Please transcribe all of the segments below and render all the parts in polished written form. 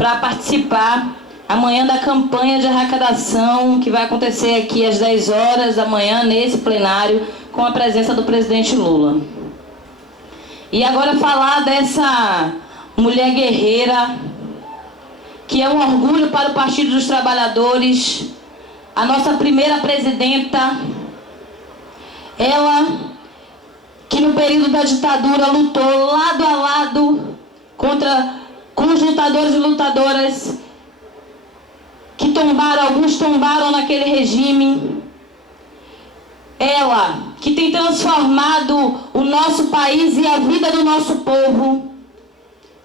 para participar amanhã da campanha de arrecadação que vai acontecer aqui às 10 horas da manhã, nesse plenário, com a presença do presidente Lula. E agora falar dessa mulher guerreira, que é um orgulho para o Partido dos Trabalhadores, a nossa primeira presidenta, ela que no período da ditadura lutou lado a lado com os lutadores e lutadoras que tombaram, alguns tombaram naquele regime. Ela que tem transformado o nosso país e a vida do nosso povo,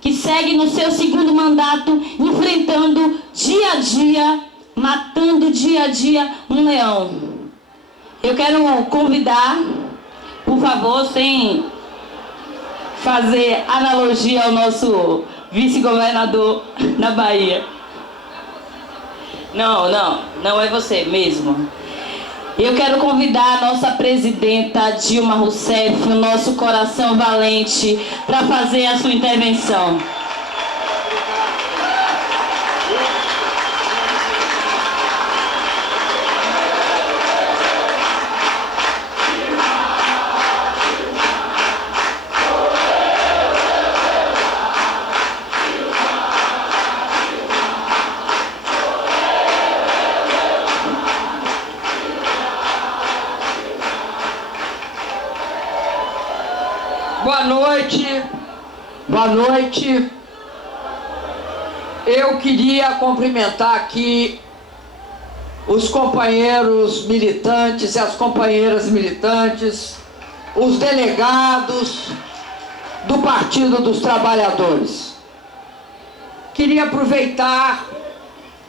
que segue no seu segundo mandato, enfrentando dia a dia, matando dia a dia um leão. Eu quero convidar, por favor, sem fazer analogia ao nosso vice-governador da Bahia. Não é você mesmo. Eu quero convidar a nossa presidenta Dilma Rousseff, o nosso coração valente, para fazer a sua intervenção. Boa noite. Eu queria cumprimentar aqui os companheiros militantes e as companheiras militantes, os delegados do Partido dos Trabalhadores. Queria aproveitar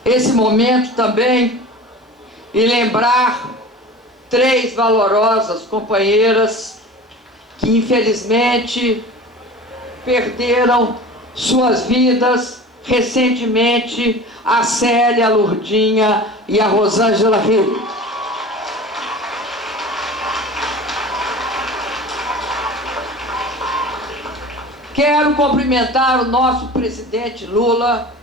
esse momento também e lembrar 3 valorosas companheiras que infelizmente perderam suas vidas recentemente, a Célia, a Lourdinha e a Rosângela Rio. Quero cumprimentar o nosso presidente Lula,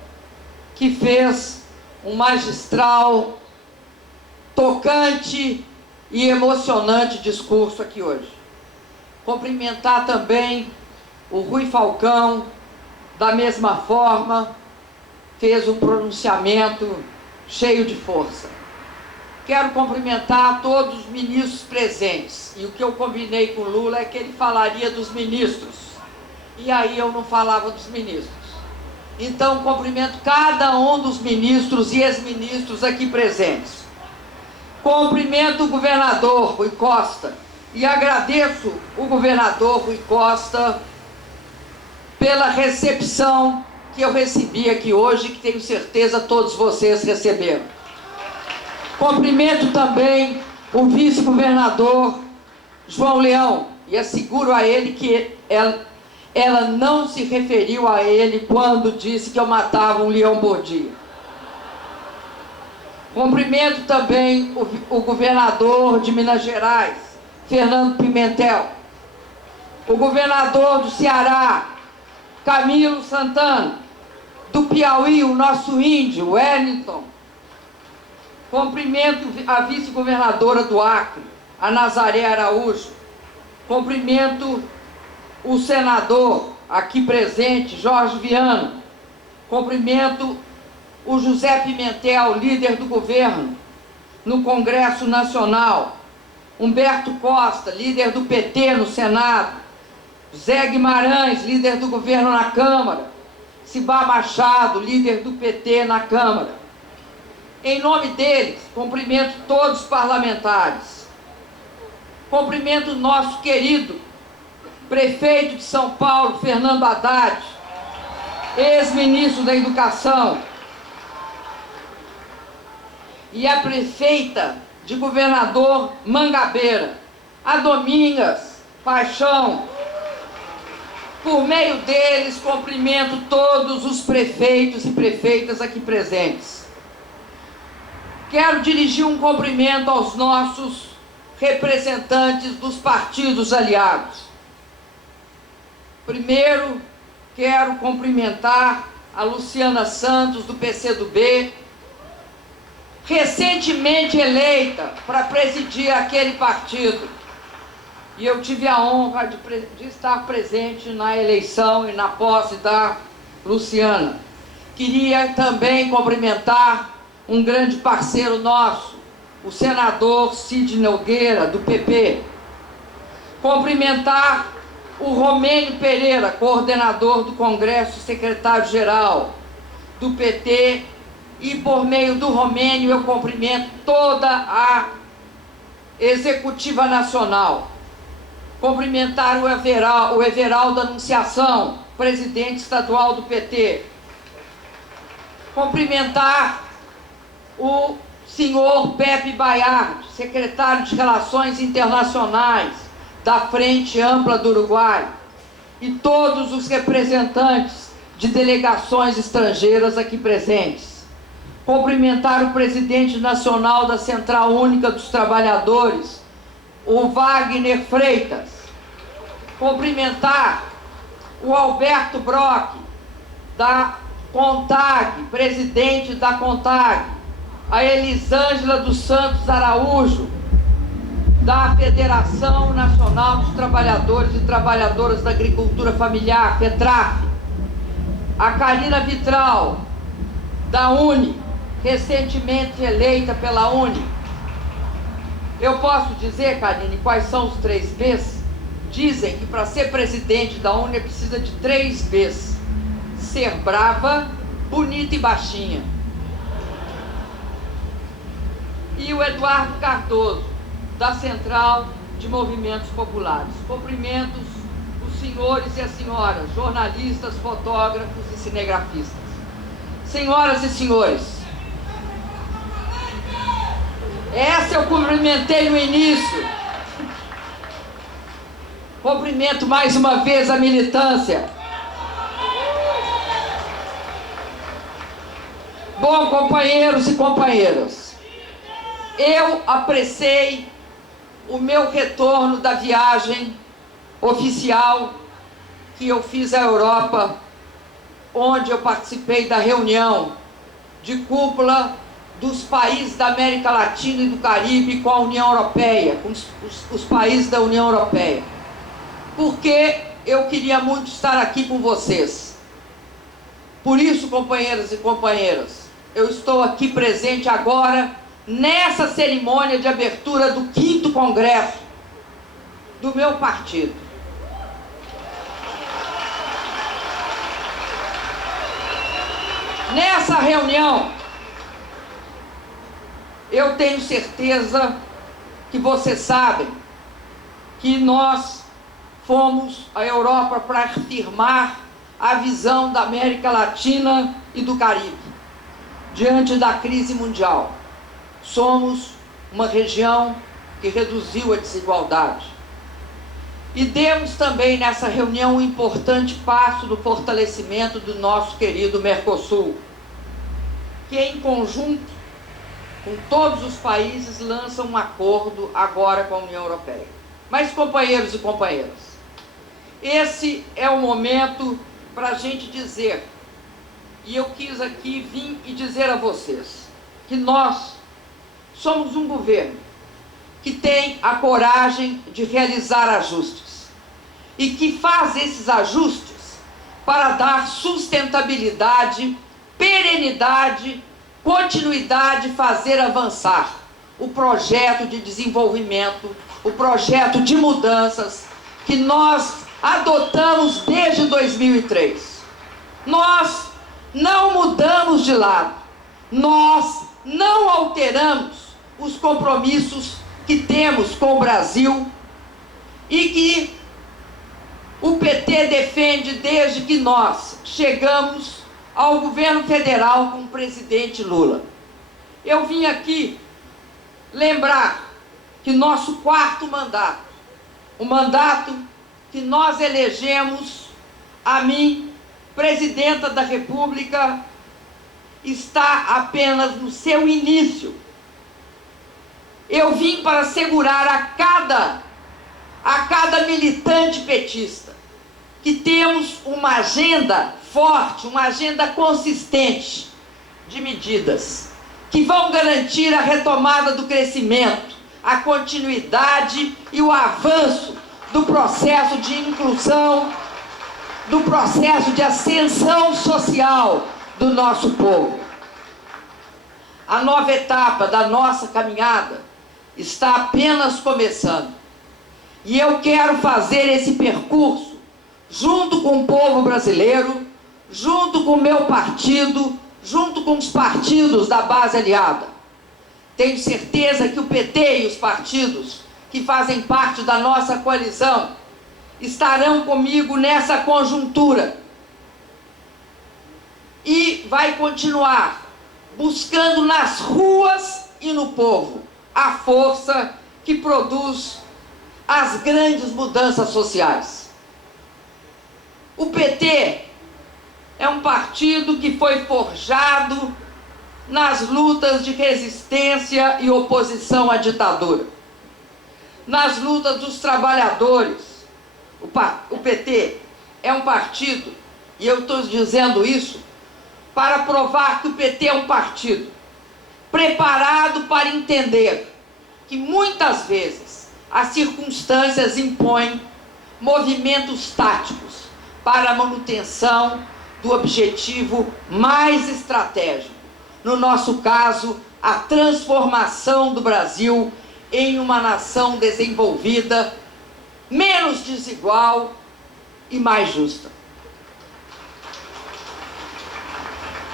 que fez um magistral, tocante e emocionante discurso aqui hoje. Cumprimentar também o Rui Falcão, da mesma forma, fez um pronunciamento cheio de força. Quero cumprimentar todos os ministros presentes. E o que eu combinei com o Lula é que ele falaria dos ministros. E aí eu não falava dos ministros. Então, cumprimento cada um dos ministros e ex-ministros aqui presentes. Cumprimento o governador Rui Costa. E agradeço o governador Rui Costa pela recepção que eu recebi aqui hoje, que tenho certeza todos vocês receberam. Cumprimento também o vice-governador João Leão e asseguro a ele que ela não se referiu a ele quando disse que eu matava um leão por dia. Cumprimento também o governador de Minas Gerais, Fernando Pimentel, o governador do Ceará, Camilo Santana, do Piauí, o nosso índio, Wellington. Cumprimento a vice-governadora do Acre, a Nazaré Araújo. Cumprimento o senador aqui presente, Jorge Viana. Cumprimento o José Pimentel, líder do governo no Congresso Nacional. Humberto Costa, líder do PT no Senado. Zé Guimarães, líder do governo na Câmara. Cibá Machado, líder do PT na Câmara. Em nome deles, cumprimento todos os parlamentares. Cumprimento o nosso querido prefeito de São Paulo, Fernando Haddad, ex-ministro da Educação, e a prefeita de Governador Mangabeira, a Domingas Paixão. Por meio deles, cumprimento todos os prefeitos e prefeitas aqui presentes. Quero dirigir um cumprimento aos nossos representantes dos partidos aliados. Primeiro, quero cumprimentar a Luciana Santos, do PCdoB, recentemente eleita para presidir aquele partido. E eu tive a honra de estar presente na eleição e na posse da Luciana. Queria também cumprimentar um grande parceiro nosso, o senador Cid Nogueira, do PP. Cumprimentar o Romênio Pereira, coordenador do Congresso e secretário-geral do PT, e por meio do Romênio eu cumprimento toda a Executiva Nacional. Cumprimentar o Everaldo Anunciação, presidente estadual do PT. Cumprimentar o senhor Pepe Baiardi, secretário de Relações Internacionais da Frente Ampla do Uruguai, e todos os representantes de delegações estrangeiras aqui presentes. Cumprimentar o presidente nacional da Central Única dos Trabalhadores, o Wagner Freitas. Cumprimentar o Alberto Brock, da CONTAG, presidente da CONTAG, a Elisângela dos Santos Araújo, da Federação Nacional dos Trabalhadores e Trabalhadoras da Agricultura Familiar, FETRAF, a Karina Vitral, da UNE, recentemente eleita pela UNE. Eu posso dizer, Karine, quais são os 3 Bs? Dizem que para ser presidente da UNE precisa de 3 Bs. Ser brava, bonita e baixinha. E o Eduardo Cardoso, da Central de Movimentos Populares. Cumprimentos os senhores e as senhoras, jornalistas, fotógrafos e cinegrafistas. Senhoras e senhores, essa eu cumprimentei no início. Cumprimento mais uma vez a militância. Bom, companheiros e companheiras, eu apreciei o meu retorno da viagem oficial que eu fiz à Europa, onde eu participei da reunião de cúpula dos países da América Latina e do Caribe com a União Europeia, com os países da União Europeia. Porque eu queria muito estar aqui com vocês. Por isso, companheiros e companheiras, eu estou aqui presente agora nessa cerimônia de abertura do 5º Congresso do meu partido. Nessa reunião, eu tenho certeza que vocês sabem que nós fomos à Europa para afirmar a visão da América Latina e do Caribe diante da crise mundial. Somos uma região que reduziu a desigualdade. E demos também nessa reunião um importante passo no fortalecimento do nosso querido Mercosul, que em conjunto com todos os países lança um acordo agora com a União Europeia. Mas, companheiros e companheiras, esse é o momento para a gente dizer, e eu quis aqui vir e dizer a vocês, que nós somos um governo que tem a coragem de realizar ajustes e que faz esses ajustes para dar sustentabilidade, perenidade, continuidade, fazer avançar o projeto de desenvolvimento, o projeto de mudanças que nós adotamos desde 2003. Nós não mudamos de lado, nós não alteramos os compromissos que temos com o Brasil e que o PT defende desde que nós chegamos ao governo federal com o presidente Lula. Eu vim aqui lembrar que nosso 4º mandato, o mandato que nós elegemos a mim, presidenta da República, está apenas no seu início. Eu vim para assegurar a cada militante petista que temos uma agenda forte, uma agenda consistente de medidas que vão garantir a retomada do crescimento, a continuidade e o avanço do processo de inclusão, do processo de ascensão social do nosso povo. A nova etapa da nossa caminhada está apenas começando. E eu quero fazer esse percurso junto com o povo brasileiro, junto com o meu partido, junto com os partidos da base aliada. Tenho certeza que o PT e os partidos que fazem parte da nossa coalizão estarão comigo nessa conjuntura. E vai continuar buscando nas ruas e no povo a força que produz as grandes mudanças sociais. O PT é um partido que foi forjado nas lutas de resistência e oposição à ditadura, nas lutas dos trabalhadores. O PT é um partido, e eu estou dizendo isso para provar que o PT é um partido preparado para entender que muitas vezes as circunstâncias impõem movimentos táticos para a manutenção do objetivo mais estratégico. No nosso caso, a transformação do Brasil em uma nação desenvolvida, menos desigual e mais justa.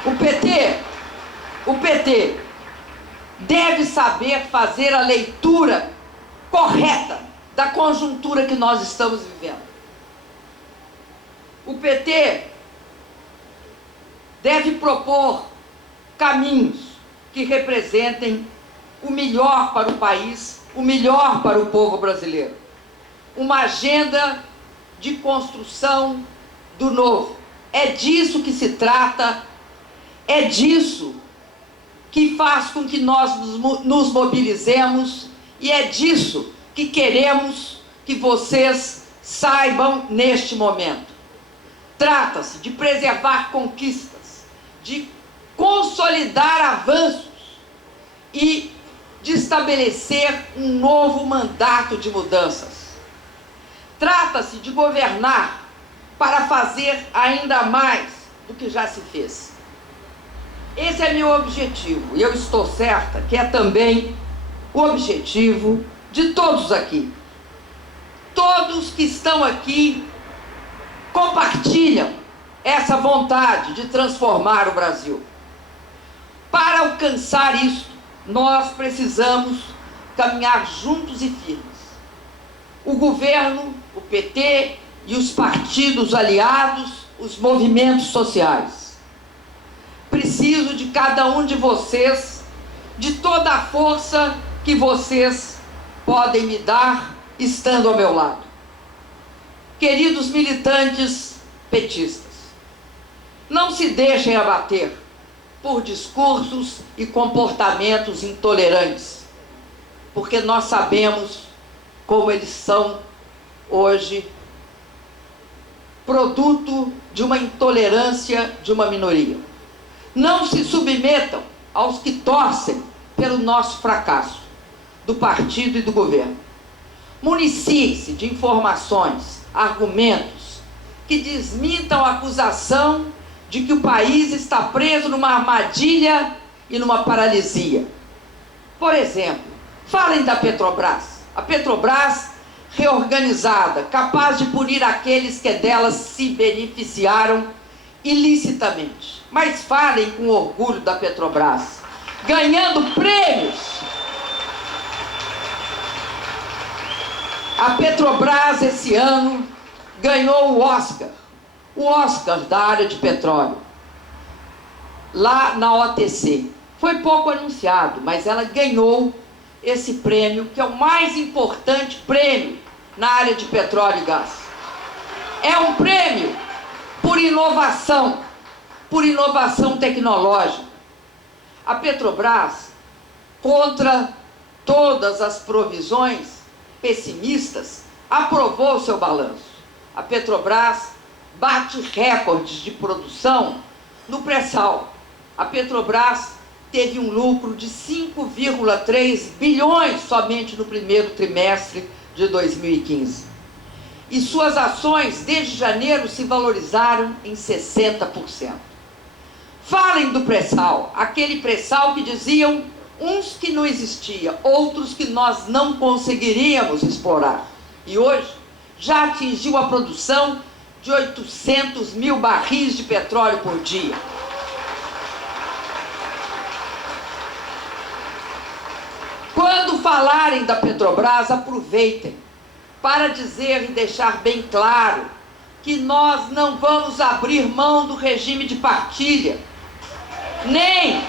O PT deve saber fazer a leitura correta da conjuntura que nós estamos vivendo. O PT deve propor caminhos que representem o melhor para o país, o melhor para o povo brasileiro. Uma agenda de construção do novo. É disso que se trata, é disso que faz com que nós nos mobilizemos e é disso que queremos que vocês saibam neste momento. Trata-se de preservar conquistas, de consolidar avanços e de estabelecer um novo mandato de mudanças. Trata-se de governar para fazer ainda mais do que já se fez. Esse é meu objetivo e eu estou certa que é também o objetivo de todos aqui. Todos que estão aqui compartilham essa vontade de transformar o Brasil. Para alcançar isso, nós precisamos caminhar juntos e firmes. O governo, o PT e os partidos aliados, os movimentos sociais. Preciso de cada um de vocês, de toda a força que vocês podem me dar estando ao meu lado. Queridos militantes petistas, não se deixem abater por discursos e comportamentos intolerantes, porque nós sabemos como eles são hoje, produto de uma intolerância de uma minoria. Não se submetam aos que torcem pelo nosso fracasso, do partido e do governo. Municiem-se de informações, argumentos que desmintam a acusação de que o país está preso numa armadilha e numa paralisia. Por exemplo, falem da Petrobras. A Petrobras, reorganizada, capaz de punir aqueles que delas se beneficiaram ilicitamente. Mas falem com orgulho da Petrobras, ganhando prêmios. A Petrobras, esse ano, ganhou o Oscar da área de petróleo, lá na OTC. Foi pouco anunciado, mas ela ganhou esse prêmio, que é o mais importante prêmio na área de petróleo e gás. É um prêmio por inovação tecnológica. A Petrobras, contra todas as provisões pessimistas, aprovou o seu balanço. A Petrobras bate recordes de produção no pré-sal. A Petrobras teve um lucro de 5,3 bilhões somente no primeiro trimestre de 2015. E suas ações, desde janeiro, se valorizaram em 60%. Falem do pré-sal, aquele pré-sal que diziam uns que não existia, outros que nós não conseguiríamos explorar. E hoje já atingiu a produção de 800 mil barris de petróleo por dia. Quando falarem da Petrobras, aproveitem para dizer e deixar bem claro que nós não vamos abrir mão do regime de partilha, nem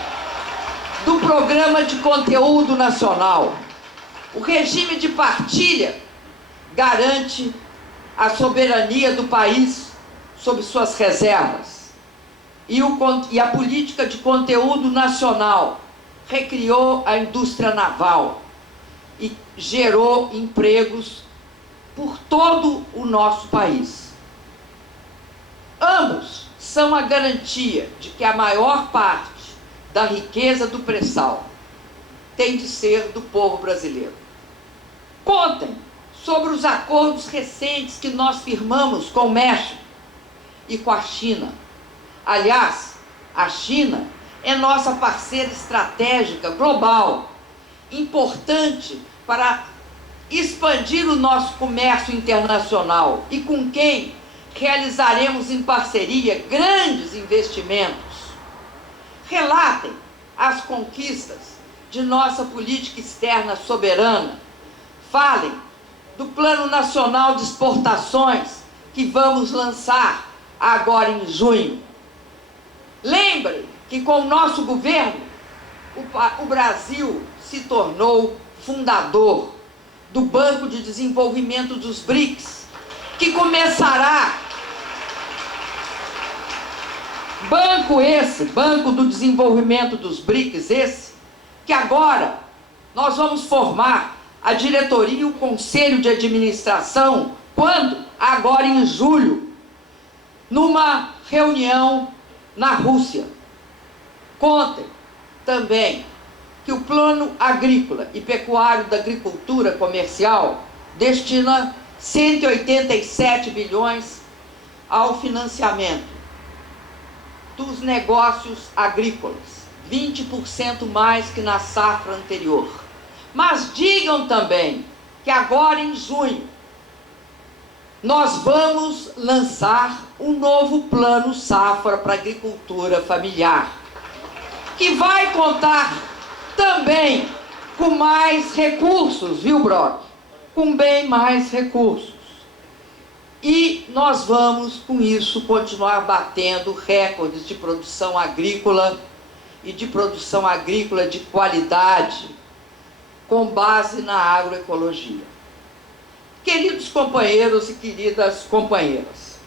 do programa de conteúdo nacional. O regime de partilha garante a soberania do país sobre suas reservas. E a política de conteúdo nacional recriou a indústria naval e gerou empregos por todo o nosso país. Ambos são a garantia de que a maior parte da riqueza do pré-sal tem de ser do povo brasileiro. Contem sobre os acordos recentes que nós firmamos com o México e com a China. Aliás, a China é nossa parceira estratégica global, importante para expandir o nosso comércio internacional e com quem realizaremos em parceria grandes investimentos. Relatem as conquistas de nossa política externa soberana. Falem do Plano Nacional de Exportações que vamos lançar agora em junho. Lembrem que com o nosso governo, o Brasil se tornou fundador do Banco de Desenvolvimento dos BRICS, que começará... Banco do Desenvolvimento dos BRICS, esse, que agora nós vamos formar a diretoria e o conselho de administração, quando? Agora em julho, numa reunião na Rússia. Contem também que o Plano Agrícola e Pecuário da Agricultura Comercial destina 187 bilhões ao financiamento dos negócios agrícolas, 20% mais que na safra anterior. Mas digam também que agora em junho nós vamos lançar um novo plano safra para a agricultura familiar, que vai contar também com mais recursos, viu, Brock? Com bem mais recursos. E nós vamos, com isso, continuar batendo recordes de produção agrícola e de produção agrícola de qualidade, com base na agroecologia. Queridos companheiros e queridas companheiras,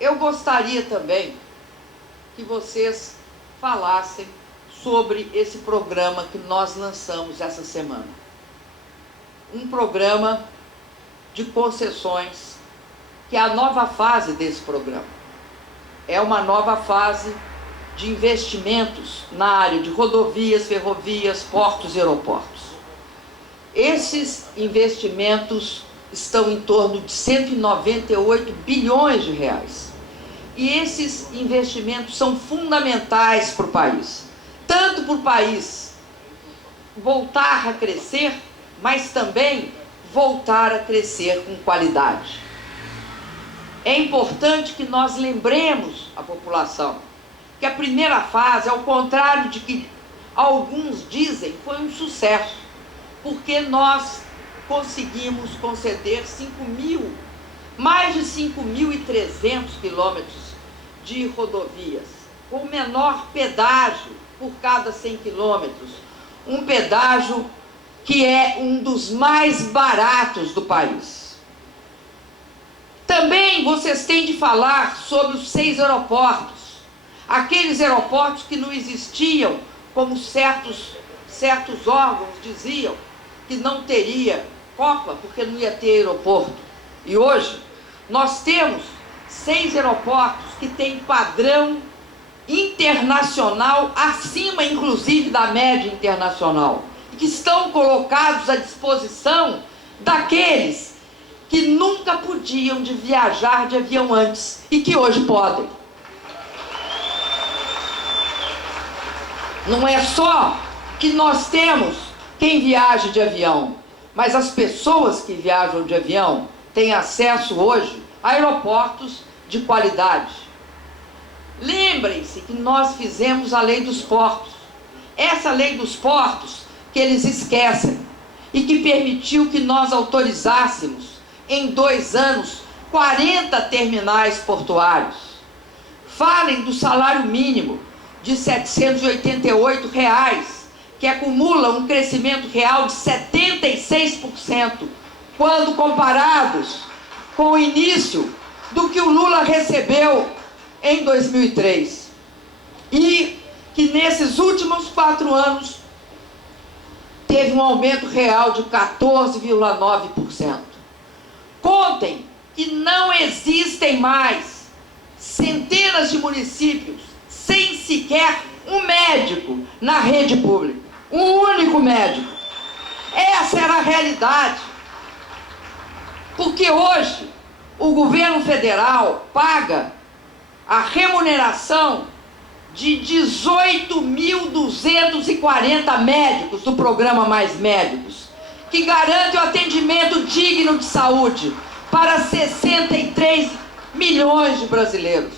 eu gostaria também que vocês falassem sobre esse programa que nós lançamos essa semana. Um programa de concessões, que é a nova fase desse programa. É uma nova fase de investimentos na área de rodovias, ferrovias, portos e aeroportos. Esses investimentos estão em torno de 198 bilhões de reais. E esses investimentos são fundamentais para o país. Tanto para o país voltar a crescer, mas também voltar a crescer com qualidade. É importante que nós lembremos a população que a primeira fase, ao contrário de que alguns dizem, foi um sucesso, porque nós conseguimos conceder mais de 5.300 quilômetros de rodovias, com o menor pedágio por cada 100 quilômetros, um pedágio que é um dos mais baratos do país. Também vocês têm de falar sobre os 6 aeroportos, aqueles aeroportos que não existiam, como certos órgãos diziam, que não teria Copa, porque não ia ter aeroporto. E hoje, nós temos 6 aeroportos que têm padrão internacional, acima inclusive da média internacional, e que estão colocados à disposição daqueles que nunca podiam viajar de avião antes e que hoje podem. Não é só que nós temos quem viaja de avião, mas as pessoas que viajam de avião têm acesso hoje a aeroportos de qualidade. Lembrem-se que nós fizemos a lei dos portos. Essa lei dos portos que eles esquecem e que permitiu que nós autorizássemos em 2 anos 40 terminais portuários. Falem do salário mínimo de R$ 788, que acumula um crescimento real de 76%, quando comparados com o início do que o Lula recebeu em 2003. E que nesses últimos 4 anos teve um aumento real de 14,9%. Contem que não existem mais centenas de municípios sem sequer um médico na rede pública. Um único médico. Essa era a realidade. Porque hoje o governo federal paga a remuneração de 18.240 médicos do programa Mais Médicos, que garante o atendimento digno de saúde para 63 milhões de brasileiros.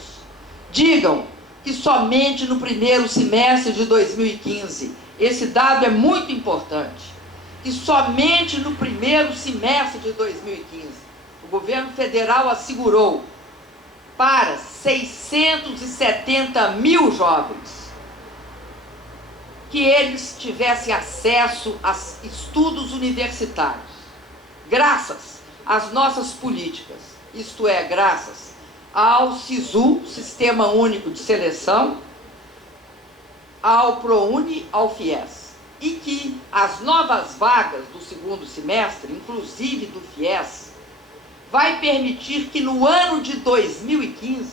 Digam que somente no primeiro semestre de 2015, esse dado é muito importante, que somente no primeiro semestre de 2015, o governo federal assegurou para 670 mil jovens que eles tivessem acesso a estudos universitários, graças às nossas políticas, isto é, graças ao SISU, Sistema Único de Seleção, ao ProUni, ao FIES, e que as novas vagas do segundo semestre, inclusive do FIES, vai permitir que no ano de 2015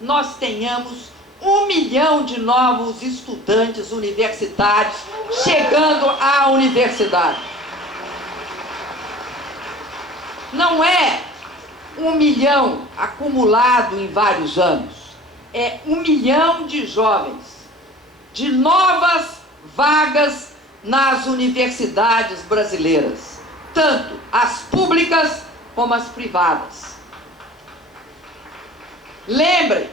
nós tenhamos 1 milhão de novos estudantes universitários chegando à universidade. Não é 1 milhão acumulado em vários anos, é 1 milhão de jovens, de novas vagas nas universidades brasileiras, tanto as públicas como as privadas. Lembrem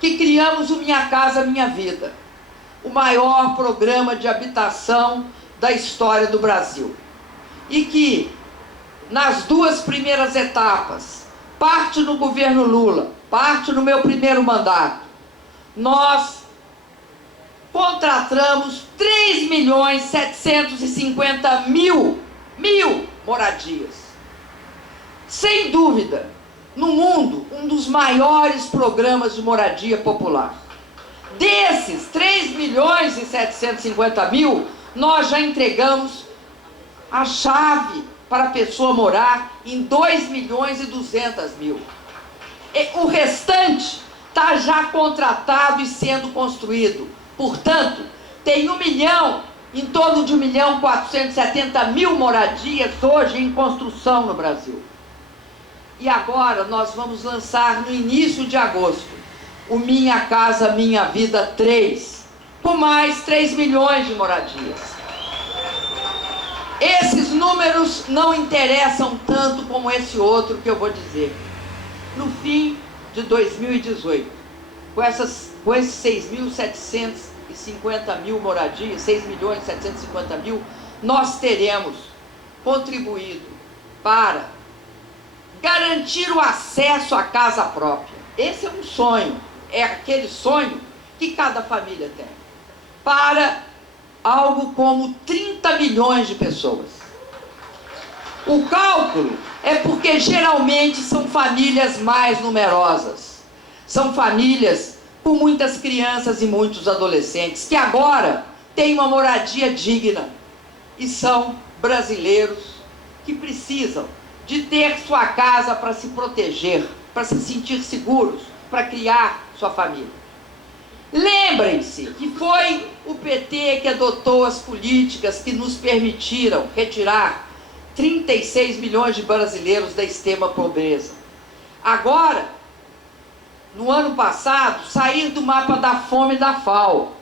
que criamos o Minha Casa Minha Vida, o maior programa de habitação da história do Brasil. E que, nas 2 primeiras etapas, parte no governo Lula, parte no meu primeiro mandato, nós contratamos 3.750.000 moradias. Sem dúvida, no mundo, um dos maiores programas de moradia popular. Desses 3.750.000, nós já entregamos a chave para a pessoa morar em 2.200.000. O restante está já contratado e sendo construído. Portanto, tem 1 milhão, em torno de 1.470.000 moradias hoje em construção no Brasil. E agora nós vamos lançar no início de agosto o Minha Casa Minha Vida 3, com mais 3 milhões de moradias. Esses números não interessam tanto como esse outro que eu vou dizer. No fim de 2018, com esses 6.750.000 moradias, 6.750.000, nós teremos contribuído para garantir o acesso à casa própria. Esse é um sonho, é aquele sonho que cada família tem, para algo como 30 milhões de pessoas. O cálculo é porque geralmente são famílias mais numerosas, são famílias com muitas crianças e muitos adolescentes, que agora têm uma moradia digna e são brasileiros que precisam de ter sua casa para se proteger, para se sentir seguros, para criar sua família. Lembrem-se que foi o PT que adotou as políticas que nos permitiram retirar 36 milhões de brasileiros da extrema pobreza. Agora, no ano passado, sair do mapa da fome da FAO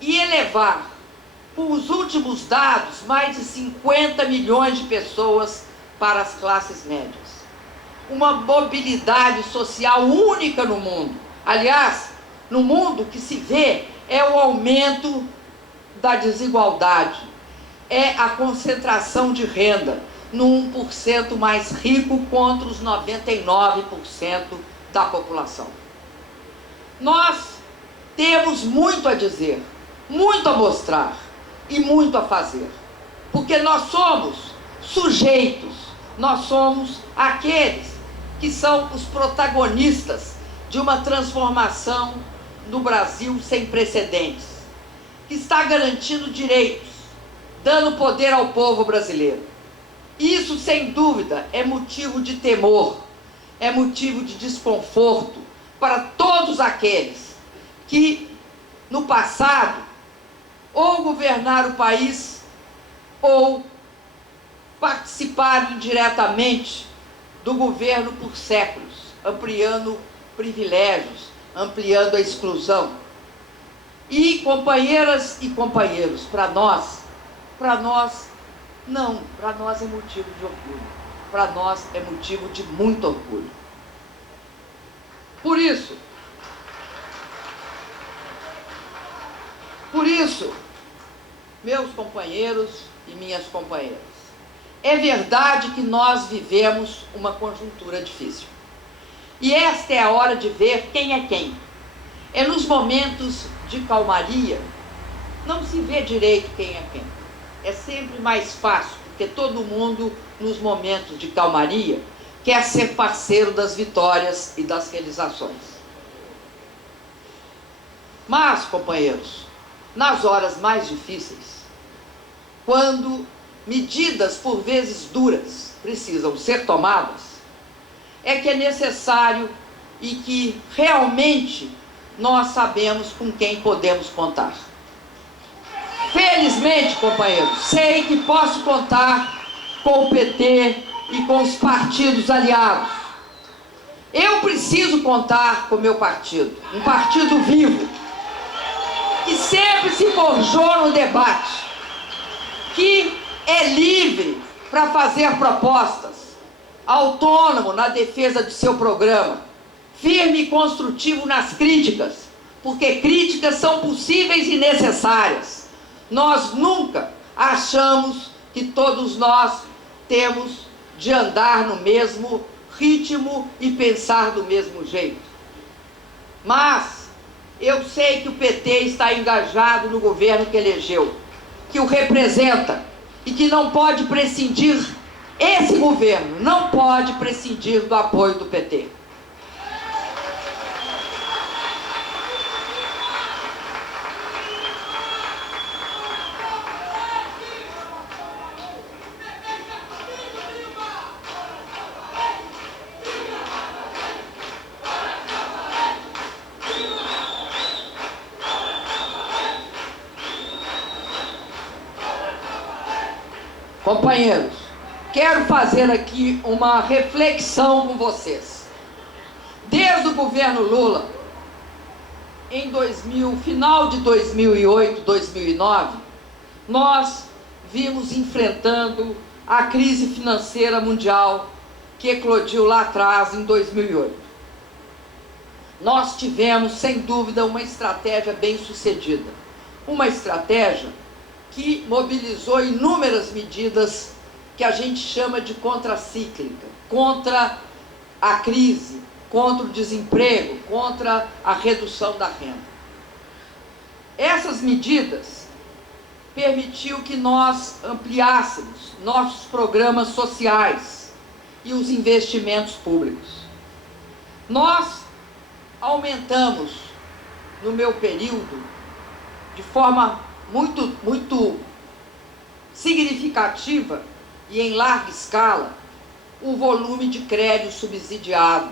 e elevar, com os últimos dados, mais de 50 milhões de pessoas para as classes médias. Uma mobilidade social única no mundo. Aliás, no mundo que se vê é o aumento da desigualdade, é a concentração de renda no 1% mais rico contra os 99% da população. Nós temos muito a dizer, muito a mostrar e muito a fazer, porque nós somos sujeitos, nós somos aqueles que são os protagonistas de uma transformação no Brasil sem precedentes, que está garantindo direitos, dando poder ao povo brasileiro. Isso, sem dúvida, é motivo de temor, é motivo de desconforto para todos aqueles que, no passado, ou governaram o país, ou participaram indiretamente do governo por séculos, ampliando privilégios, ampliando a exclusão. E, companheiras e companheiros, para nós não, para nós é motivo de orgulho, para nós é motivo de muito orgulho. Por isso, meus companheiros e minhas companheiras, é verdade que nós vivemos uma conjuntura difícil. E esta é a hora de ver quem é quem. É nos momentos de calmaria, não se vê direito quem é quem. É sempre mais fácil, porque todo mundo, nos momentos de calmaria, quer ser parceiro das vitórias e das realizações. Mas, companheiros, nas horas mais difíceis, quando medidas por vezes duras precisam ser tomadas, é que é necessário e que realmente nós sabemos com quem podemos contar. Felizmente, companheiros, sei que posso contar com o PT e com os partidos aliados. Eu preciso contar com o meu partido, um partido vivo, que sempre se forjou no debate, que é livre para fazer propostas, autônomo na defesa do seu programa, firme e construtivo nas críticas, porque críticas são possíveis e necessárias. Nós nunca achamos que todos nós temos de andar no mesmo ritmo e pensar do mesmo jeito. Mas eu sei que o PT está engajado no governo que elegeu, que o representa e que não pode prescindir, esse governo não pode prescindir do apoio do PT. Companheiros, quero fazer aqui uma reflexão com vocês. Desde o governo Lula, em final de 2008, 2009, nós vimos enfrentando a crise financeira mundial que eclodiu lá atrás, em 2008. Nós tivemos, sem dúvida, uma estratégia bem sucedida. Uma estratégia que mobilizou inúmeras medidas que a gente chama de contracíclica, contra a crise, contra o desemprego, contra a redução da renda. Essas medidas permitiu que nós ampliássemos nossos programas sociais e os investimentos públicos. Nós aumentamos, no meu período, de forma muito significativa e em larga escala o volume de crédito subsidiado.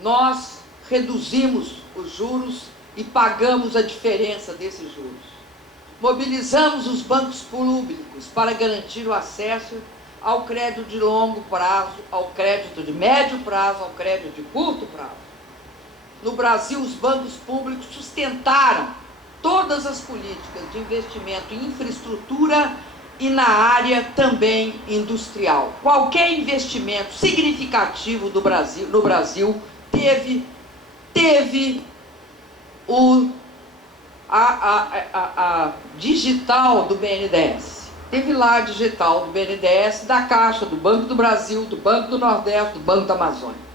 Nós reduzimos os juros e pagamos a diferença desses juros. Mobilizamos os bancos públicos para garantir o acesso ao crédito de longo prazo, ao crédito de médio prazo, ao crédito de curto prazo. No Brasil, os bancos públicos sustentaram todas as políticas de investimento em infraestrutura e na área também industrial. Qualquer investimento significativo no Brasil teve a digital do BNDES. Teve lá a digital do BNDES, da Caixa, do Banco do Brasil, do Banco do Nordeste, do Banco da Amazônia.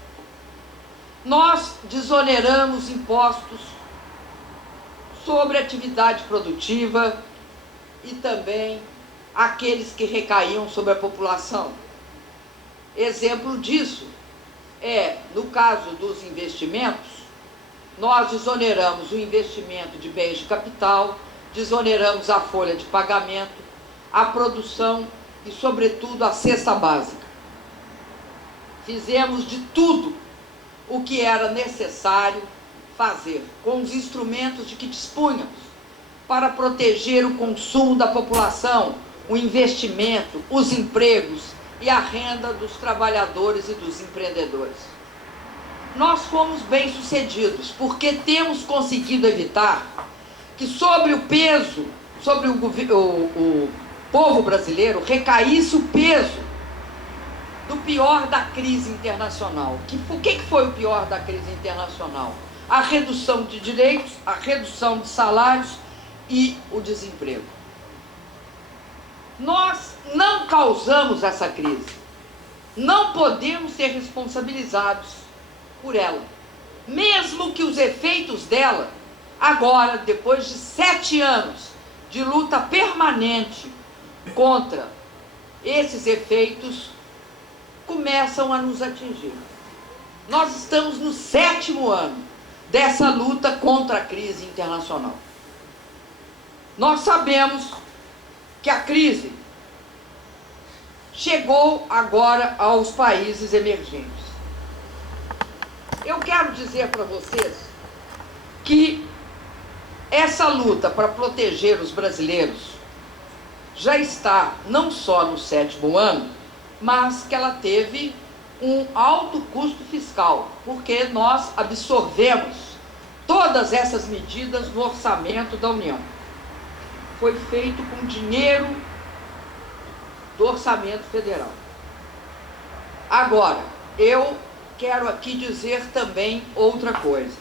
Nós desoneramos impostos sobre atividade produtiva e também aqueles que recaíam sobre a população. Exemplo disso é, no caso dos investimentos, nós desoneramos o investimento de bens de capital, desoneramos a folha de pagamento, a produção e, sobretudo, a cesta básica. Fizemos de tudo o que era necessário fazer, com os instrumentos de que dispunhamos, para proteger o consumo da população, o investimento, os empregos e a renda dos trabalhadores e dos empreendedores. Nós fomos bem-sucedidos, porque temos conseguido evitar que sobre o peso, sobre o povo brasileiro, recaísse o peso do pior da crise internacional. O que foi o pior da crise internacional? A redução de direitos, a redução de salários e o desemprego. Nós não causamos essa crise. Não podemos ser responsabilizados por ela. Mesmo que os efeitos dela, agora, depois de 7 anos de luta permanente contra esses efeitos, começam a nos atingir. Nós estamos no 7º ano dessa luta contra a crise internacional. Nós sabemos que a crise chegou agora aos países emergentes. Eu quero dizer para vocês que essa luta para proteger os brasileiros já está não só no 7º ano, mas que ela teve um alto custo fiscal, porque nós absorvemos todas essas medidas no orçamento da União. Foi feito com dinheiro do orçamento federal. Agora, eu quero aqui dizer também outra coisa.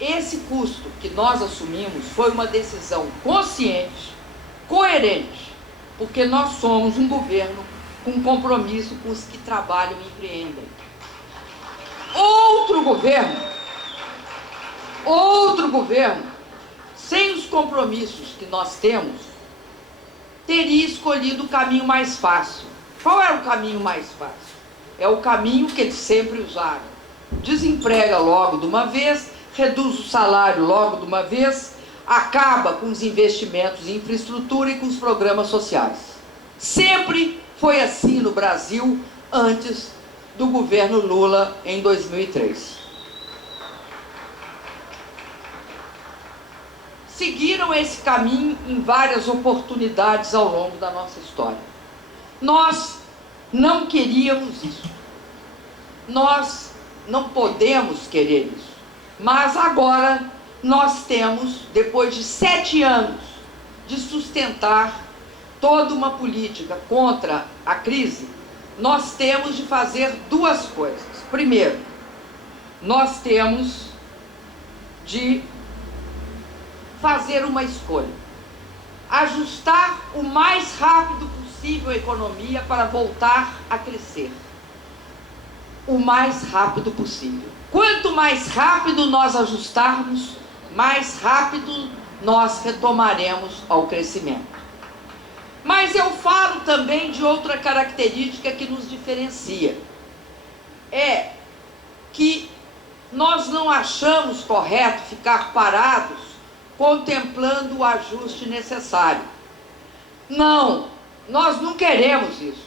Esse custo que nós assumimos foi uma decisão consciente, coerente, porque nós somos um governo com compromisso com os que trabalham e empreendem. Outro governo, sem os compromissos que nós temos, teria escolhido o caminho mais fácil. Qual era o caminho mais fácil? É o caminho que eles sempre usaram. Desemprega logo de uma vez, reduz o salário logo de uma vez, acaba com os investimentos em infraestrutura e com os programas sociais. Sempre foi assim no Brasil antes do governo Lula em 2003. Seguiram esse caminho em várias oportunidades ao longo da nossa história. Nós não queríamos isso. Nós não podemos querer isso. Mas agora nós temos, depois de 7 anos de sustentar toda uma política contra a crise, nós temos de fazer duas coisas. Primeiro, nós temos de fazer uma escolha. Ajustar o mais rápido possível a economia para voltar a crescer. O mais rápido possível. Quanto mais rápido nós ajustarmos, mais rápido nós retomaremos ao crescimento. Mas eu falo também de outra característica que nos diferencia. É que nós não achamos correto ficar parados contemplando o ajuste necessário. Não, nós não queremos isso.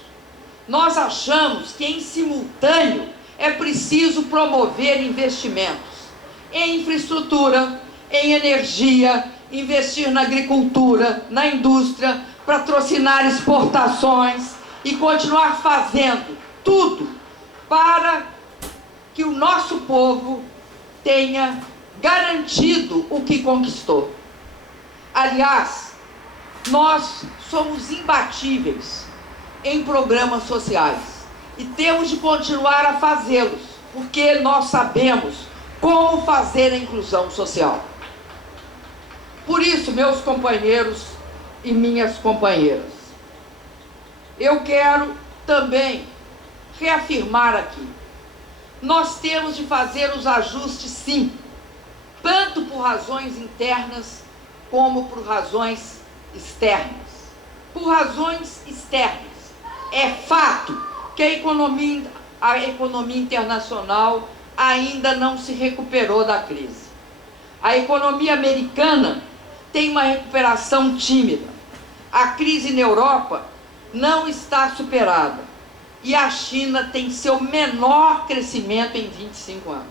Nós achamos que, em simultâneo, é preciso promover investimentos em infraestrutura, em energia, investir na agricultura, na indústria, patrocinar exportações e continuar fazendo tudo para que o nosso povo tenha garantido o que conquistou. Aliás, nós somos imbatíveis em programas sociais e temos de continuar a fazê-los, porque nós sabemos como fazer a inclusão social. Por isso, meus companheiros e minhas companheiras, eu quero também reafirmar aqui: nós temos de fazer os ajustes, sim, tanto por razões internas como por razões externas. Por razões externas, é fato que a economia internacional ainda não se recuperou da crise. A economia americana tem uma recuperação tímida. A crise na Europa não está superada. E a China tem seu menor crescimento em 25 anos.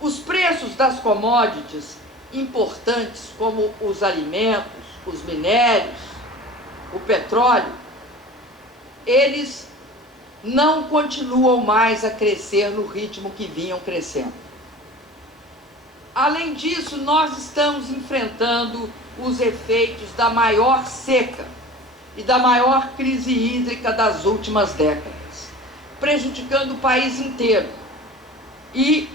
Os preços das commodities importantes, como os alimentos, os minérios, o petróleo, eles não continuam mais a crescer no ritmo que vinham crescendo. Além disso, nós estamos enfrentando os efeitos da maior seca e da maior crise hídrica das últimas décadas, prejudicando o país inteiro e,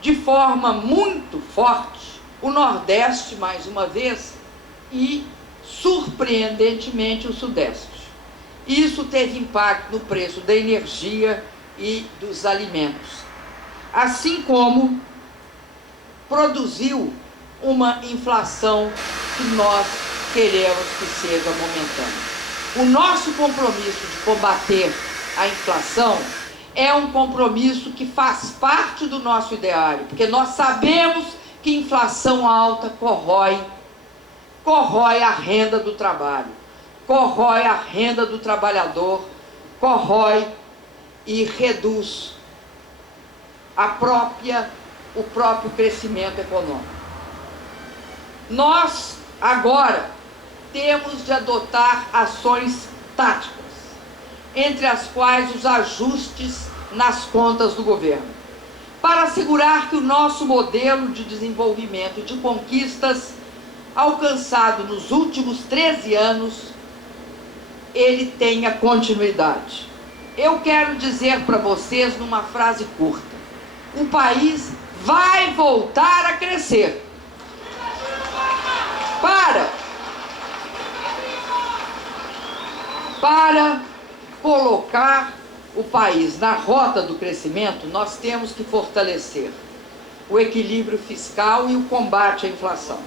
de forma muito forte, o Nordeste, mais uma vez, e, surpreendentemente, o Sudeste. Isso teve impacto no preço da energia e dos alimentos, assim como produziu uma inflação que nós queremos que seja momentânea. O nosso compromisso de combater a inflação é um compromisso que faz parte do nosso ideário, porque nós sabemos que inflação alta corrói a renda do trabalho, corrói a renda do trabalhador, corrói e reduz o próprio crescimento econômico. Nós, agora, temos de adotar ações táticas, entre as quais os ajustes nas contas do governo, para assegurar que o nosso modelo de desenvolvimento e de conquistas alcançado nos últimos 13 anos, ele tenha continuidade. Eu quero dizer para vocês numa frase curta: o país vai voltar a crescer. Para colocar o país na rota do crescimento, nós temos que fortalecer o equilíbrio fiscal e o combate à inflação.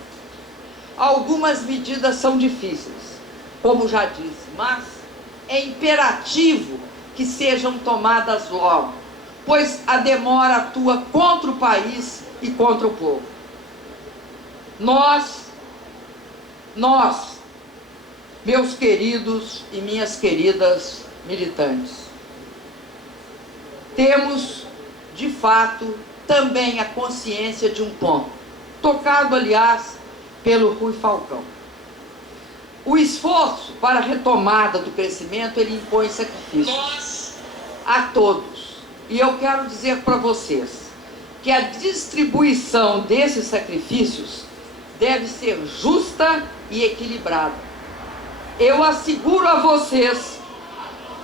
Algumas medidas são difíceis, como já disse, mas é imperativo que sejam tomadas logo, pois a demora atua contra o país e contra o povo. Nós, meus queridos e minhas queridas militantes, temos, de fato, também a consciência de um ponto, tocado, aliás, pelo Rui Falcão. O esforço para a retomada do crescimento, ele impõe sacrifícios a todos. E eu quero dizer para vocês que a distribuição desses sacrifícios deve ser justa e equilibrada. Eu asseguro a vocês,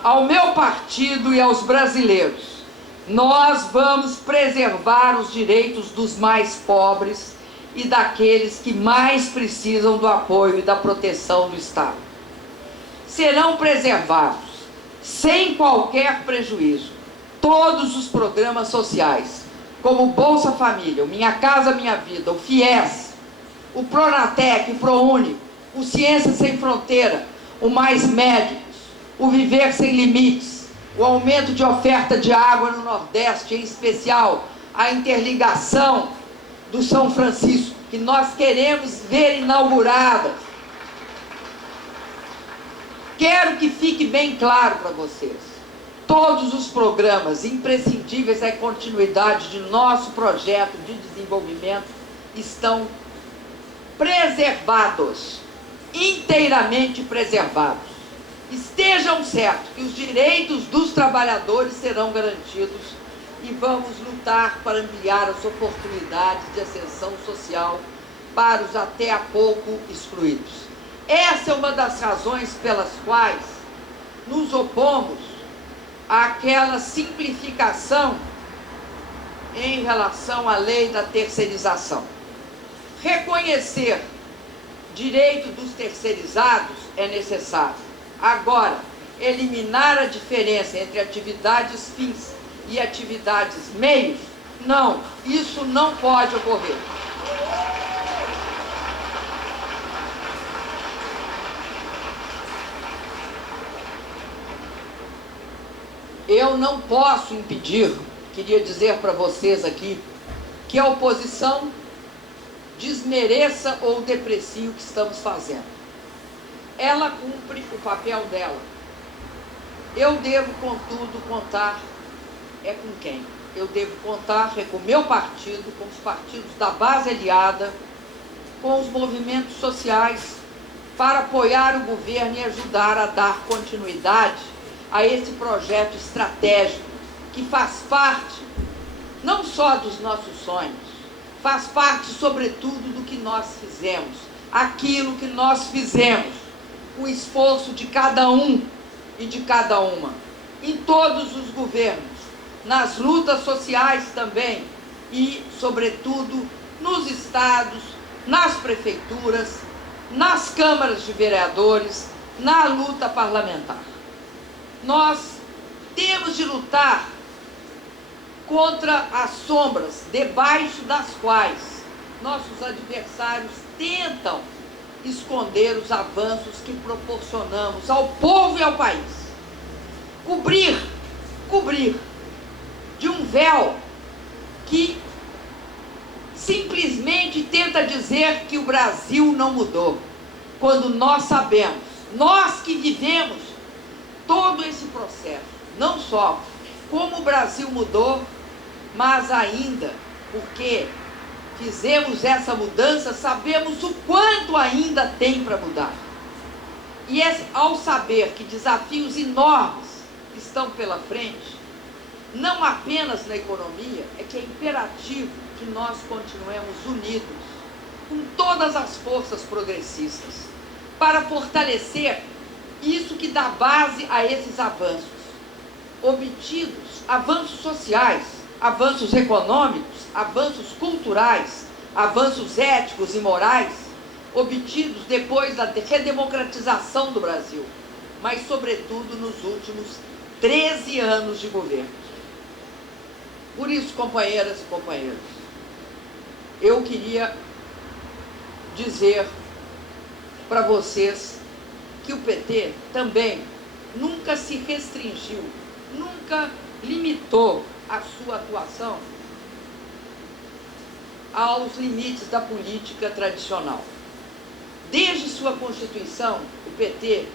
ao meu partido e aos brasileiros, nós vamos preservar os direitos dos mais pobres e daqueles que mais precisam do apoio e da proteção do Estado. Serão preservados, sem qualquer prejuízo, todos os programas sociais, como o Bolsa Família, o Minha Casa Minha Vida, o FIES, o Pronatec, o ProUni, o Ciência Sem Fronteira, o Mais Médicos, o Viver Sem Limites, o aumento de oferta de água no Nordeste, em especial a interligação do São Francisco, que nós queremos ver inaugurada. Quero que fique bem claro para vocês. Todos os programas imprescindíveis à continuidade de nosso projeto de desenvolvimento estão preservados, inteiramente preservados. Estejam certos que os direitos dos trabalhadores serão garantidos e vamos lutar para ampliar as oportunidades de ascensão social para os até há pouco excluídos. Essa é uma das razões pelas quais nos opomos àquela simplificação em relação à lei da terceirização. Reconhecer direito dos terceirizados é necessário. Agora, eliminar a diferença entre atividades fins e atividades meios, não, isso não pode ocorrer. Eu não posso impedir, queria dizer para vocês aqui, que a oposição desmereça ou deprecie o que estamos fazendo. Ela cumpre o papel dela. Eu devo, contudo, contar com quem? Eu devo contar com o meu partido, com os partidos da base aliada, com os movimentos sociais, para apoiar o governo e ajudar a dar continuidade a esse projeto estratégico que faz parte não só dos nossos sonhos, faz parte, sobretudo, do que nós fizemos, aquilo que nós fizemos, o esforço de cada um e de cada uma, em todos os governos, nas lutas sociais também e, sobretudo, nos estados, nas prefeituras, nas câmaras de vereadores, na luta parlamentar. Nós temos de lutar contra as sombras debaixo das quais nossos adversários tentam esconder os avanços que proporcionamos ao povo e ao país. Cobrir de um véu que simplesmente tenta dizer que o Brasil não mudou, quando nós sabemos, nós que vivemos todo esse processo, não só como o Brasil mudou, mas ainda porque fizemos essa mudança, sabemos o quanto ainda tem para mudar. E ao saber que desafios enormes estão pela frente, não apenas na economia, é que é imperativo que nós continuemos unidos com todas as forças progressistas para fortalecer isso que dá base a esses avanços obtidos, avanços sociais, avanços econômicos, avanços culturais, avanços éticos e morais, obtidos depois da redemocratização do Brasil, mas sobretudo nos últimos 13 anos de governo. Por isso, companheiras e companheiros, eu queria dizer para vocês que o PT também nunca se restringiu, nunca limitou a sua atuação aos limites da política tradicional. Desde sua constituição, o PT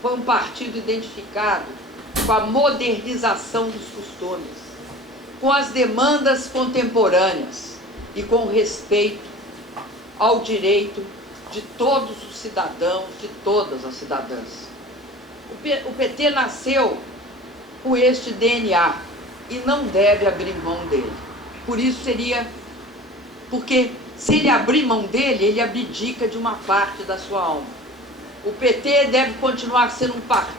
foi um partido identificado com a modernização dos costumes, com as demandas contemporâneas e com respeito ao direito de todos os cidadãos, de todas as cidadãs. O PT nasceu com este DNA e não deve abrir mão dele. Por isso porque se ele abrir mão dele, ele abdica de uma parte da sua alma. O PT deve continuar sendo um partido